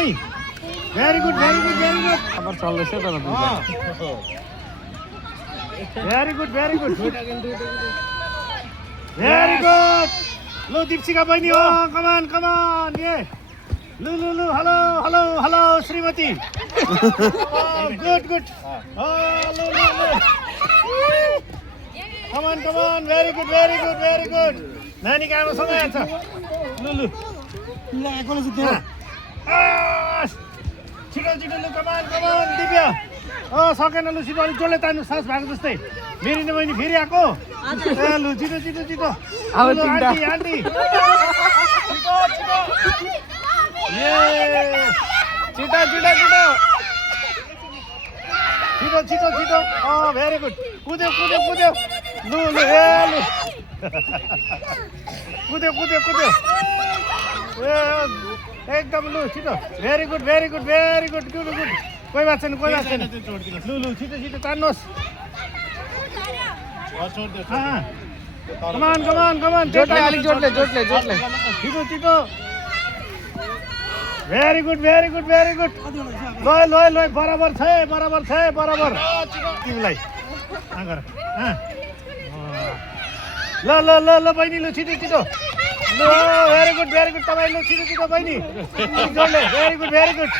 है very good खबर चल्दैछ तर भेरी गुड भेरी गुड लु दीप्सिका बहिनी हो कमान ए लु हेलो श्रीमती गुड लु कमान भेरी गुड नानीको आमासँग आएछ लु छिटो लु कमान दिव्या सकेन लु छिटो अलिक जसले तान्नु सास भएको जस्तै मेरी न बहिनी फेरि आएको लु छिटो आन्टी छिटो भेरी गुड कुद्यो लु कुद्यो एकदम लु छिटो भेरी गुड कोही बात छैन लु छिटो तान्नुहोस् कमान जोडले छिटो भेरी गुड ल बराबर छ तिमीलाई ल बहिनी लु छिटो ल भेरी गुड तपाईँ लु छिटो बहिनी जोडले भेरी गुड